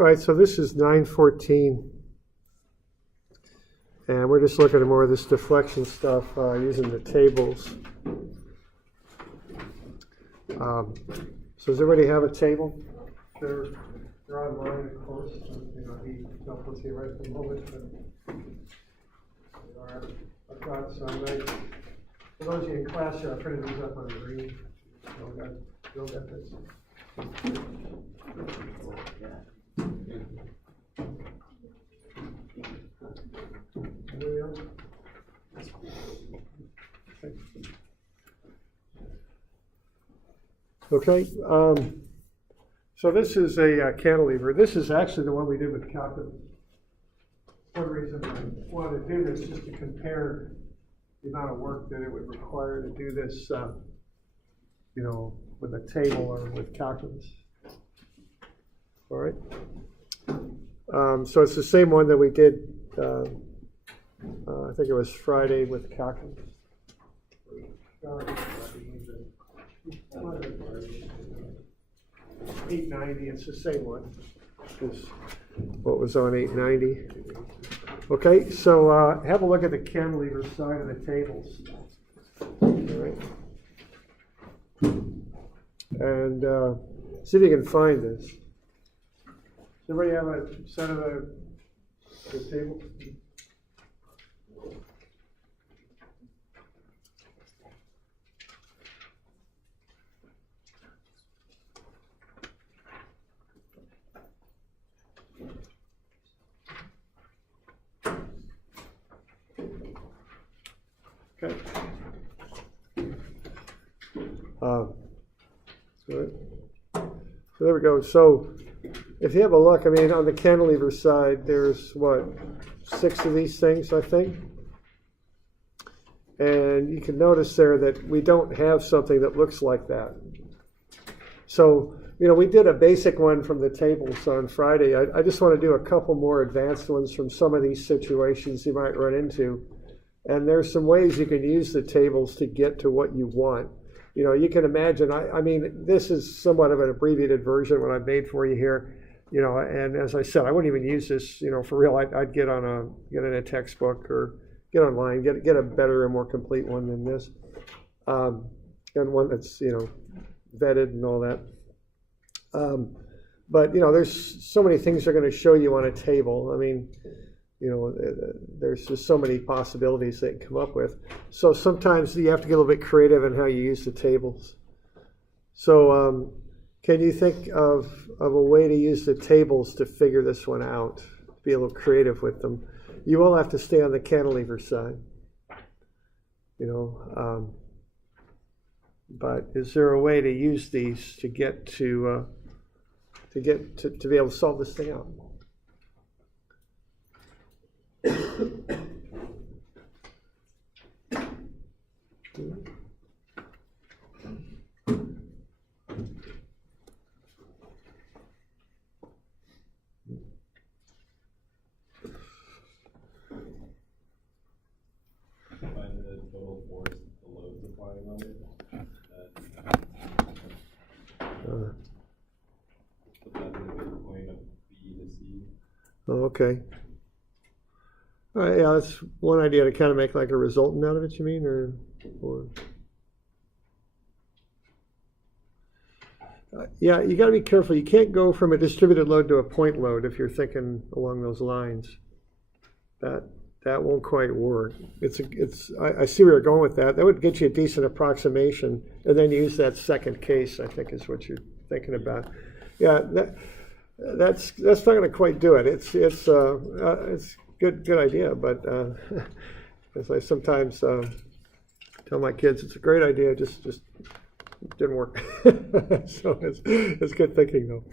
All right, so this is 914. And we're just looking at more of this deflection stuff using the tables. So does everybody have a table? They're online, of course. You know, he helped us here right at the moment. But I've got some. For those of you in class here, I printed these up on the green. You'll get this. Okay, so this is a cantilever. This is actually the one we did with calculus. One reason I wanted to do this is just to compare the amount of work that it would require to do this, you know, with a table or with calculus. All right. So it's the same one that we did, I think it was Friday with calculus. 890, it's the same one as what was on 890. Okay, so have a look at the cantilever side of the tables. All right. And see if you can find this. Does everybody have a set of the tables? Okay. Good. So there we go. So if you have a look, I mean, on the cantilever side, there's what, 6 of these things, I think. And you can notice there that we don't have something that looks like that. So, you know, we did a basic one from the tables on Friday. I just want to do a couple more advanced ones from some of these situations you might run into. And there's some ways you can use the tables to get to what you want. You know, you can imagine, I mean, this is somewhat of an abbreviated version what I've made for you here. You know, and as I said, I wouldn't even use this, you know, for real. I'd get in a textbook or get online, get a better and more complete one than this. And one that's, you know, vetted and all that. But, you know, there's so many things they're going to show you on a table. I mean, you know, there's just so many possibilities they can come up with. So sometimes you have to get a little bit creative in how you use the tables. So can you think of a way to use the tables to figure this one out, be a little creative with them? You will have to stay on the cantilever side, you know. But is there a way to use these to get to be able to solve this thing out? Find the total force the load's applying on it. Put that in the midpoint of B to C. Oh, okay. All right, yeah, that's one idea to kind of make like a resultant out of it, you mean, or yeah, you got to be careful. You can't go from a distributed load to a point load if you're thinking along those lines. That won't quite work. I see where you're going with that. That would get you a decent approximation, and then use that second case, I think is what you're thinking about. Yeah, that's not going to quite do it. It's good idea, but as I sometimes tell my kids, it's a great idea, just didn't work. So it's good thinking though.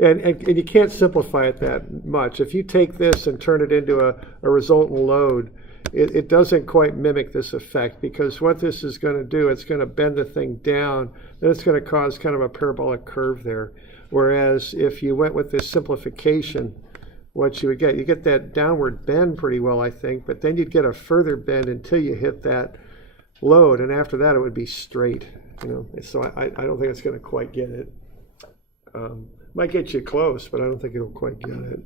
And you can't simplify it that much. If you take this and turn it into a resultant load, it doesn't quite mimic this effect, because what this is going to do, it's going to bend the thing down, and it's going to cause kind of a parabolic curve there. Whereas if you went with this simplification, what you would get, you get that downward bend pretty well, I think, but then you'd get a further bend until you hit that load, and after that it would be straight. You know, so I don't think it's going to quite get it. Might get you close, but I don't think it'll quite get it.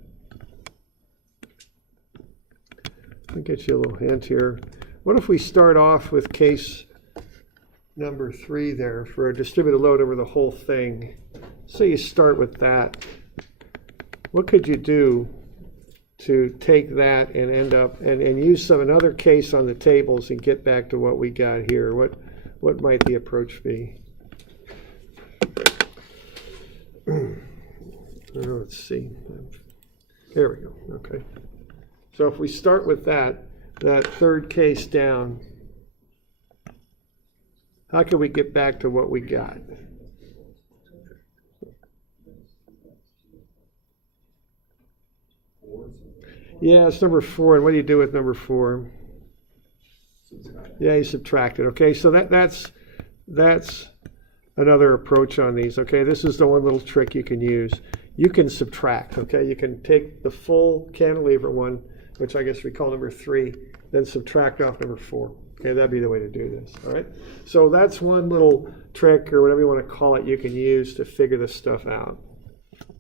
I'll get you a little hint here. What if we start off with case number 3 there for a distributed load over the whole thing? So you start with that. What could you do to take that and end up and use another case on the tables and get back to what we got here? What might the approach be? Let's see. There we go. Okay. So if we start with that third case down, how can we get back to what we got? Yeah, it's number 4. And what do you do with number 4? Yeah, you subtract it. Okay, so that's another approach on these. Okay, this is the one little trick you can use. You can subtract. Okay, you can take the full cantilever one, which I guess we call number 3, then subtract off number 4. Okay, that'd be the way to do this. All right, so that's one little trick, or whatever you want to call it, you can use to figure this stuff out.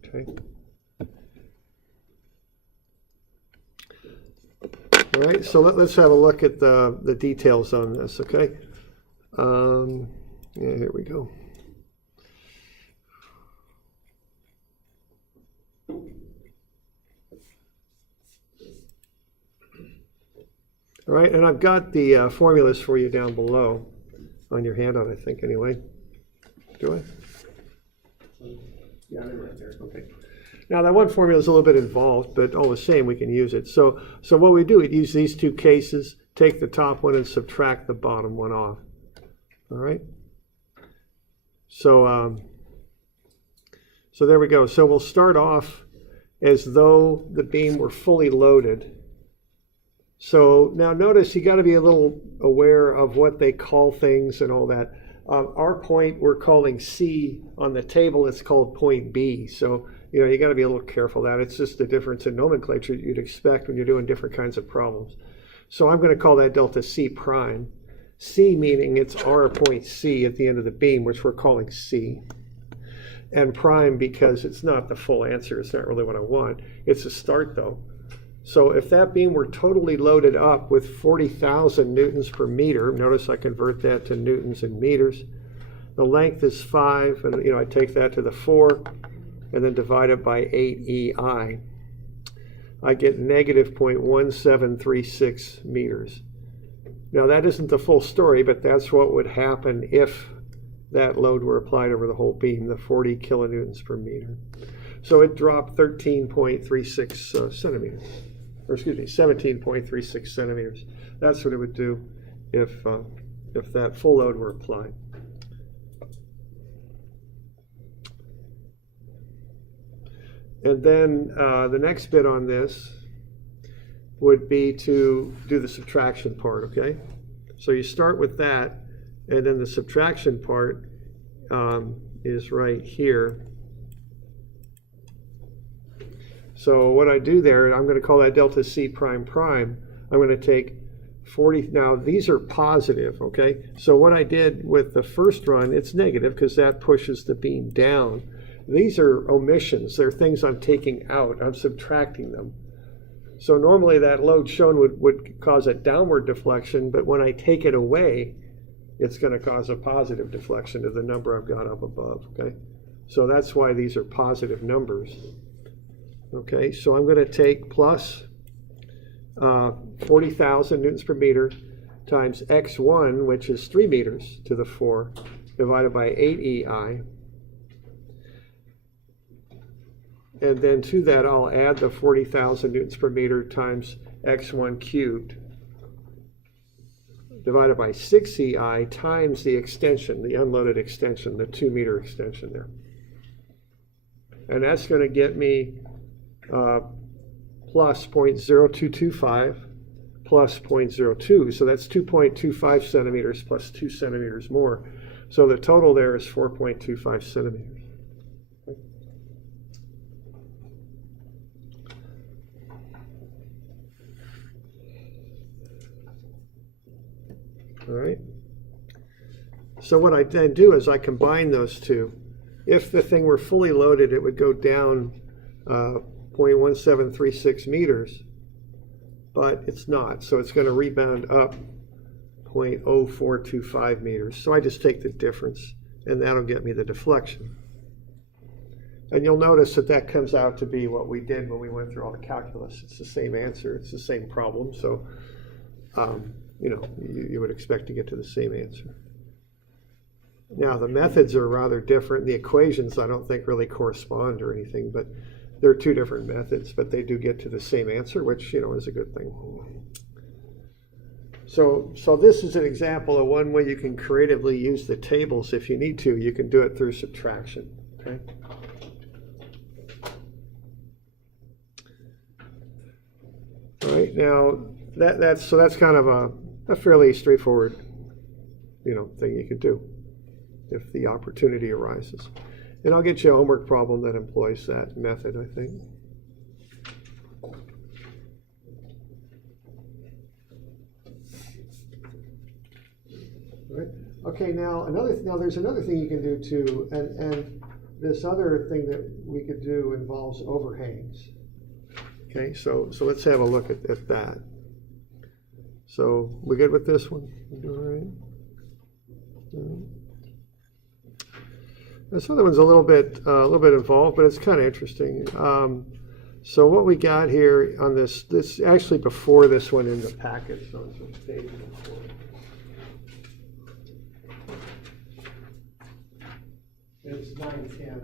Okay. All right, so let's have a look at the details on this, okay? Yeah, here we go. All right, and I've got the formulas for you down below on your handout, I think, anyway. Do I? Yeah, they're right there. Okay. Now that one formula is a little bit involved, but all the same we can use it. So what we do, we use these 2 cases, take the top one and subtract the bottom one off. All right. So so there we go. So we'll start off as though the beam were fully loaded. So now notice you got to be a little aware of what they call things and all that. Our point we're calling C on the table, it's called point B. So you got to be a little careful of that. It's just the difference in nomenclature you'd expect when you're doing different kinds of problems. So I'm going to call that delta C prime. C meaning it's our point C at the end of the beam, which we're calling C. And prime because it's not the full answer. It's not really what I want. It's a start though. So if that beam were totally loaded up with 40,000 newtons per meter, notice I convert that to newtons and meters. The length is 5, and I take that to the 4, and then divide it by 8 EI. I get negative 0.1736 meters. Now that isn't the full story, but that's what would happen if that load were applied over the whole beam, the 40 kilonewtons per meter. So it dropped 13.36 centimeters. Or excuse me, 17.36 centimeters. That's what it would do if that full load were applied. And then the next bit on this would be to do the subtraction part, okay? So you start with that, and then the subtraction part is right here. So what I do there, I'm going to call that delta C prime prime. I'm going to take 40. Now these are positive, okay? So what I did with the first run, it's negative because that pushes the beam down. These are omissions. They're things I'm taking out. I'm subtracting them. So normally that load shown would cause a downward deflection, but when I take it away, it's going to cause a positive deflection to the number I've got up above, okay? So that's why these are positive numbers. Okay, so I'm going to take plus 40,000 newtons per meter times x1, which is 3 meters to the 4, divided by 8 EI. And then to that, I'll add the 40,000 newtons per meter times x1 cubed, divided by 6 EI times the extension, the unloaded extension, the 2 meter extension there. And that's going to get me plus 0.0225 plus 0.02. So that's 2.25 centimeters plus 2 centimeters more. So the total there is 4.25 centimeters. All right. So what I then do is I combine those two. if the thing were fully loaded, it would go down 0.1736 meters, but it's not. So it's going to rebound up 0.0425 meters. So I just take the difference, and that'll get me the deflection. And you'll notice that that comes out to be what we did when we went through all the calculus. It's the same answer. It's the same problem. So, you know, you would expect to get to the same answer. Now, the methods are rather different. The equations, I don't think, really correspond or anything, but they're two different methods, but they do get to the same answer, which, you know, is a good thing. So this is an example of one way you can creatively use the tables if you need to. You can do it through subtraction, okay? All right, now that's kind of a fairly straightforward, you know, thing you could do if the opportunity arises. And I'll get you a homework problem that employs that method, I think. All right. Okay, now there's another thing you can do too, and this other thing that we could do involves overhangs. Okay, so let's have a look at that. So we good with this one? All right. This other one's a little bit involved, but it's kind of interesting. So what we got here on this actually before this one in the packet, so it's a page before. It's 910.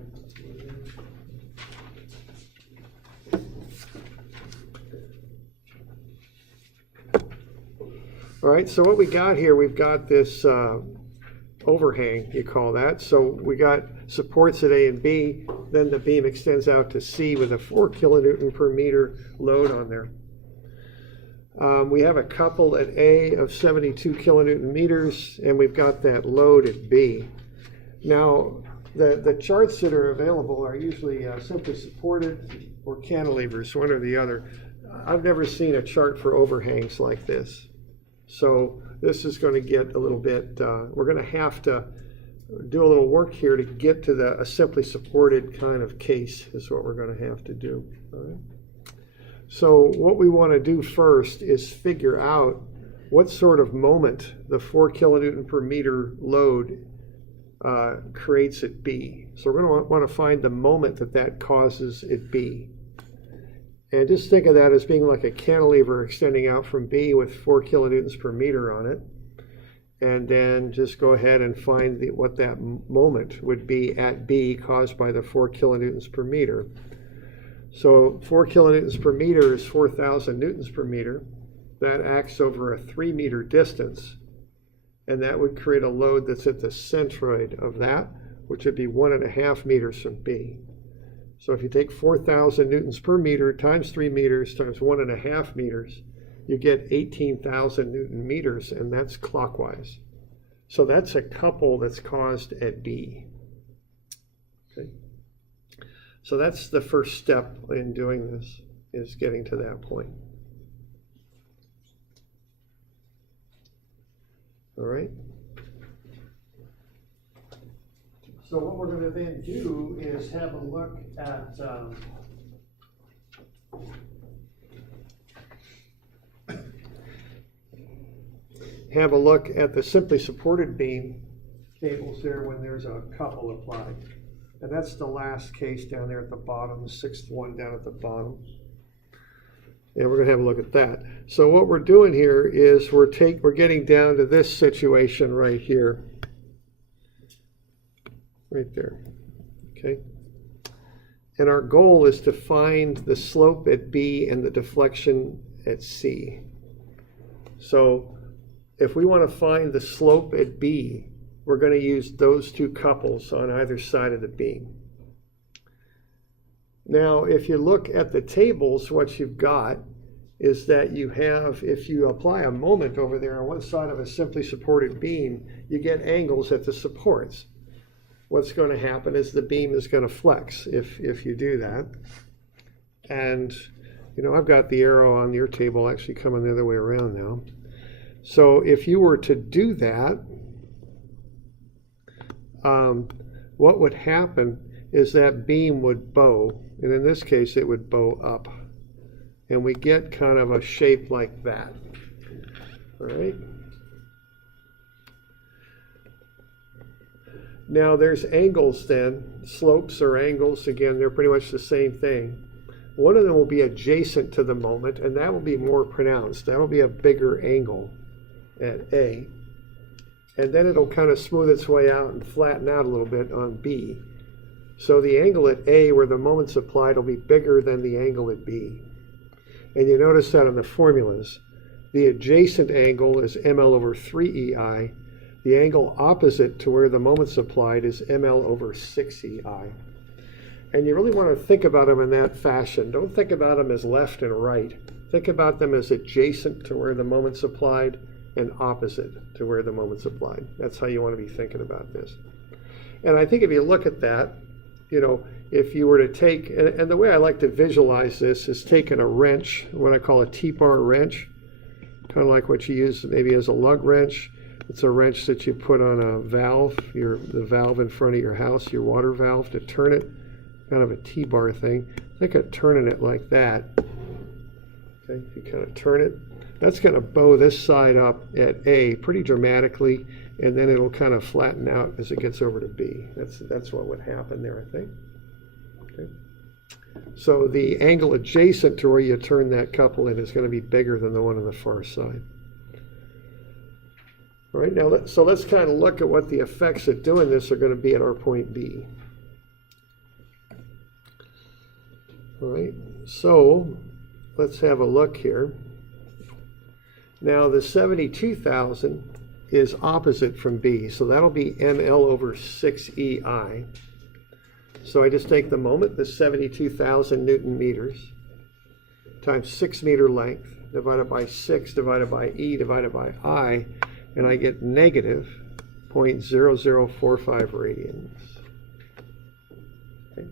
All right, so what we got here, we've got this overhang, you call that. So we got supports at A and B, then the beam extends out to C with a 4 kilonewton per meter load on there. We have a couple at A of 72 kilonewton meters, and we've got that load at B. Now, the charts that are available are usually simply supported or cantilevers, one or the other. I've never seen a chart for overhangs like this. So this is going to get a little bit, we're going to have to do a little work here to get to a simply supported kind of case is what we're going to have to do. All right? So what we want to do first is figure out what sort of moment the 4 kilonewton per meter load creates at B. So we're going to want to find the moment that causes at B. And just think of that as being like a cantilever extending out from B with 4 kilonewtons per meter on it. And then just go ahead and find what that moment would be at B caused by the 4 kilonewtons per meter. So 4 kilonewtons per meter is 4,000 newtons per meter. That acts over a 3 meter distance. And that would create a load that's at the centroid of that, which would be 1.5 meters from B. So if you take 4,000 newtons per meter times 3 meters times 1.5 meters, you get 18,000 newton meters, and that's clockwise. So that's a couple that's caused at B. Okay. So that's the first step in doing this, is getting to that point. All right. So what we're going to then do is have a look at the simply supported beam tables there when there's a couple applied. And that's the last case down there at the bottom, the 6th one down at the bottom. And we're going to have a look at that. So what we're doing here is we're getting down to this situation right here. Right there, okay? And our goal is to find the slope at B and the deflection at C. So if we want to find the slope at B, we're going to use those two couples on either side of the beam. Now, if you look at the tables, what you've got is that you have, if you apply a moment over there on one side of a simply supported beam, you get angles at the supports. What's going to happen is the beam is going to flex if you do that. And, you know, I've got the arrow on your table actually coming the other way around now. So if you were to do that, what would happen is that beam would bow, and in this case it would bow up. And we get kind of a shape like that. All right. Now there's angles then, slopes or angles, again, they're pretty much the same thing. One of them will be adjacent to the moment, and that will be more pronounced. That will be a bigger angle at A. And then it'll kind of smooth its way out and flatten out a little bit on B. So the angle at A, where the moment's applied, will be bigger than the angle at B. And you notice that in the formulas. The adjacent angle is ml over 3EI. The angle opposite to where the moment's applied is ml over 6EI. And you really want to think about them in that fashion. Don't think about them as left and right. Think about them as adjacent to where the moment's applied and opposite to where the moment's applied. That's how you want to be thinking about this. And I think if you look at that, you know, if you were to take, and the way I like to visualize this is taking a wrench, what I call a T-bar wrench, kind of like what you use maybe as a lug wrench. It's a wrench that you put on a valve, the valve in front of your house, your water valve, to turn it, kind of a T-bar thing. Think of turning it like that. Okay, if you kind of turn it, that's going to bow this side up at A pretty dramatically, and then it'll kind of flatten out as it gets over to B. That's what would happen there, I think. Okay. So the angle adjacent to where you turn that couple in is going to be bigger than the one on the far side. All right, now so let's kind of look at what the effects of doing this are going to be at our point B. All right, so let's have a look here. Now the 72,000 is opposite from B, so that'll be ml over 6EI. So I just take the moment, the 72,000 Newton meters, times 6 meter length, divided by 6, divided by E, divided by I, and I get negative 0.0045 radians. Okay.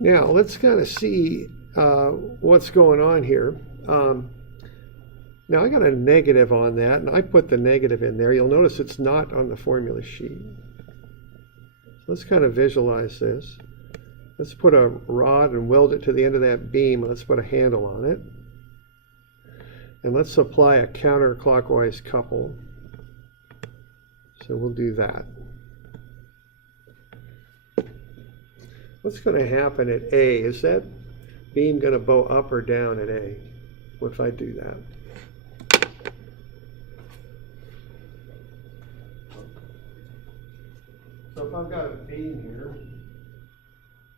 Now, let's kind of see what's going on here. Now, I got a negative on that, and I put the negative in there. You'll notice it's not on the formula sheet. So let's kind of visualize this. Let's put a rod and weld it to the end of that beam. Let's put a handle on it. And let's apply a counterclockwise couple. So we'll do that. What's going to happen at A? Is that beam going to bow up or down at A? What if I do that? So if I've got a beam here,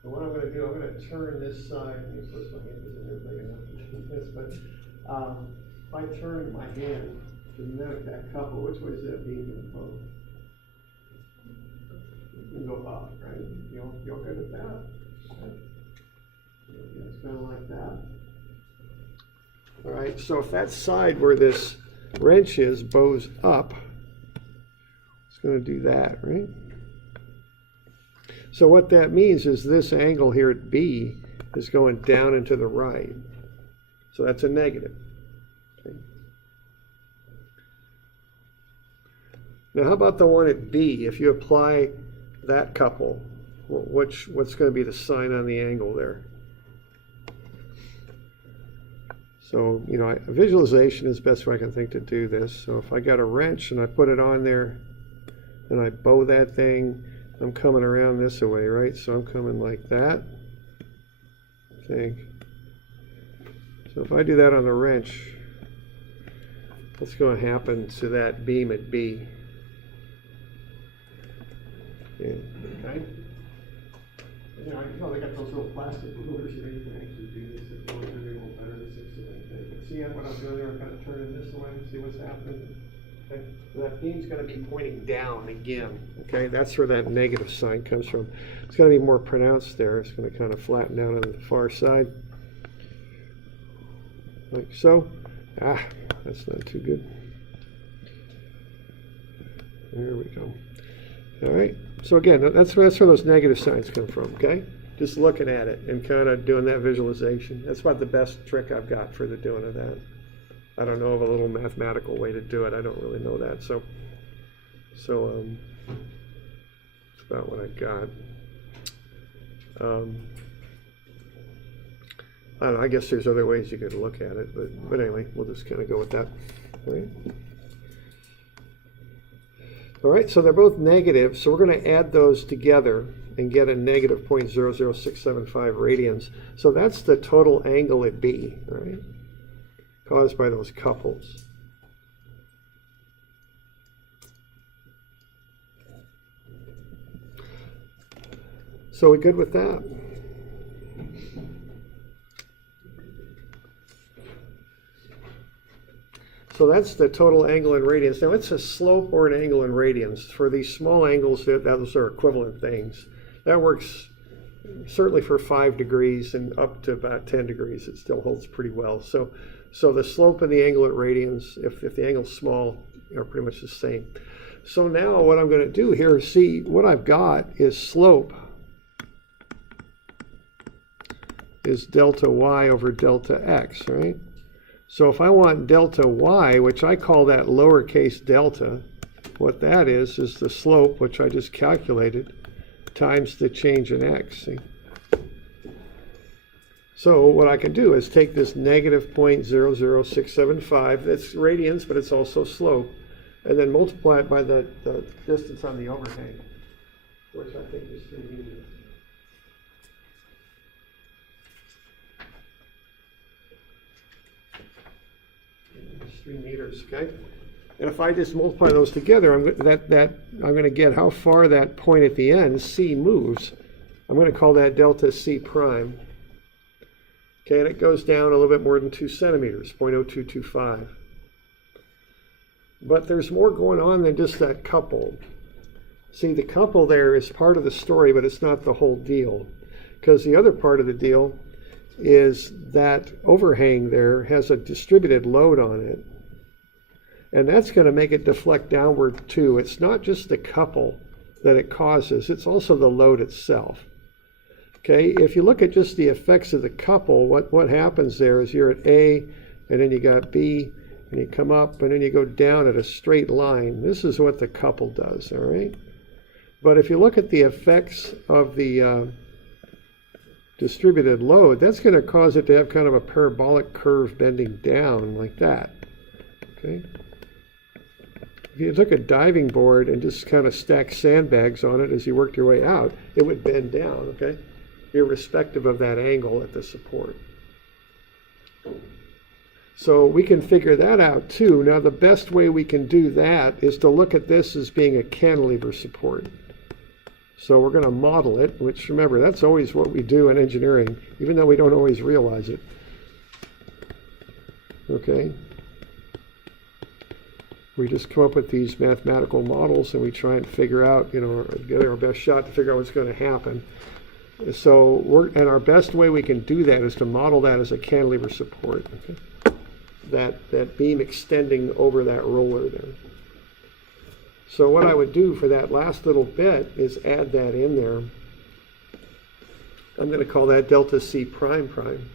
and what I'm going to do, I'm going to turn this side. Let me put my hand in there big enough to do this. But if I turn my hand to note that couple, which way is that beam going to bow? It's going to go up, right? You're good at that? Okay. Yeah, it's kind of like that. All right, so if that side where this wrench is bows up, it's going to do that, right? So what that means is this angle here at B is going down and to the right. So that's a negative. Okay. Now how about the one at B? If you apply that couple, what's going to be the sign on the angle there? So, you know, a visualization is the best way I can think to do this. So if I got a wrench and I put it on there and I bow that thing, I'm coming around this way, right? So I'm coming like that, I think. So if I do that on the wrench, what's going to happen to that beam at B? Okay. You know, they got those little plastic rulers here. You can actually do this. It's going to be a little better than 6 to 8. But see what I'm doing there? I'm kind of turning this way. See what's happening? Okay. So that beam's going to be pointing down again. Okay. That's where that negative sign comes from. It's going to be more pronounced there. It's going to kind of flatten out on the far side. Like so. That's not too good. There we go. All right. So again, that's where those negative signs come from, okay? just looking at it and kind of doing that visualization. That's about the best trick I've got for the doing of that. I don't know of a little mathematical way to do it. I don't really know that. So that's about what I got. I don't know, I guess there's other ways you could look at it, but anyway, we'll just kind of go with that. All right, so they're both negative, so we're going to add those together and get a negative 0.00675 radians. So that's the total angle at B, right? Caused by those couples. So we good with that? So that's the total angle in radians. Now it's a slope or an angle in radians. For these small angles, those are equivalent things. That works certainly for 5 degrees and up to about 10 degrees. It still holds pretty well. So the slope and the angle at radians, if the angle's small, are pretty much the same. So now what I'm going to do here, see what I've got is slope is delta y over delta x, right? So if I want delta y, which I call that lowercase delta, what that is the slope, which I just calculated, times the change in x. See? So what I can do is take this negative 0.00675, it's radians, but it's also slope, and then multiply it by the distance on the overhang, which I think is 3 meters. It's 3 meters, okay? And if I just multiply those together, I'm going to get how far that point at the end, C, moves. I'm going to call that delta C prime. Okay, and it goes down a little bit more than 2 centimeters, 0.0225. But there's more going on than just that couple. See, the couple there is part of the story, but it's not the whole deal. Because the other part of the deal is that overhang there has a distributed load on it. And that's going to make it deflect downward too. It's not just the couple that it causes, it's also the load itself. Okay, if you look at just the effects of the couple, what happens there is you're at A, and then you got B, and you come up, and then you go down at a straight line. This is what the couple does, all right? But if you look at the effects of the distributed load, that's going to cause it to have kind of a parabolic curve bending down like that, okay? If you took a diving board and just kind of stacked sandbags on it as you worked your way out, it would bend down, okay? Irrespective of that angle at the support. So we can figure that out too. Now the best way we can do that is to look at this as being a cantilever support. So we're going to model it, which remember, that's always what we do in engineering, even though we don't always realize it. Okay? We just come up with these mathematical models and we try and figure out, get our best shot to figure out what's going to happen. So and our best way we can do that is to model that as a cantilever support. Okay? That beam extending over that roller there. So what I would do for that last little bit is add that in there. I'm going to call that delta C prime prime.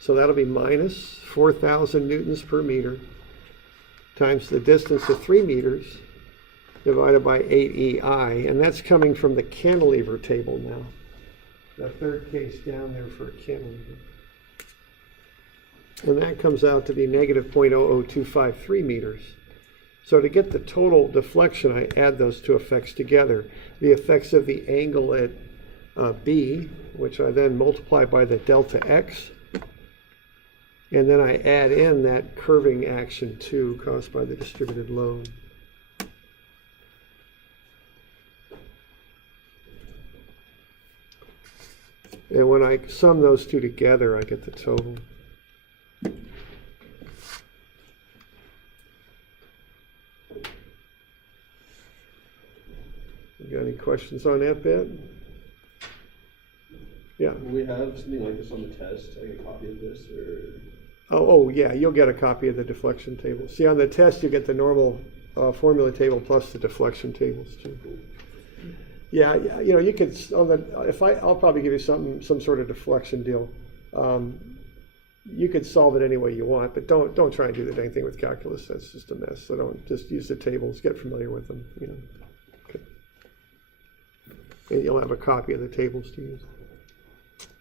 So that'll be minus 4,000 newtons per meter times the distance of 3 meters divided by 8EI. And that's coming from the cantilever table now. The third case down there for a cantilever. And that comes out to be negative 0.00253 meters. So to get the total deflection, I add those two effects together. The effects of the angle at B, which I then multiply by the delta X. And then I add in that curving action too, caused by the distributed load. And when I sum those two together, I get the total. You got any questions on that bit? Yeah. Will we have something like this on the test, like a copy of this, or? Oh yeah, you'll get a copy of the deflection table. See, on the test, you get the normal formula table plus the deflection tables too. Yeah, you know, you could, I'll probably give you some sort of deflection deal. You could solve it any way you want, but don't try and do the dang thing with calculus. That's just a mess. So don't, just use the tables, get familiar with them, you know. Okay. And you'll have a copy of the tables to use.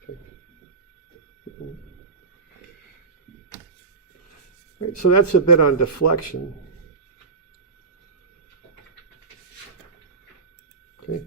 Okay. All right, so that's a bit on deflection. Okay.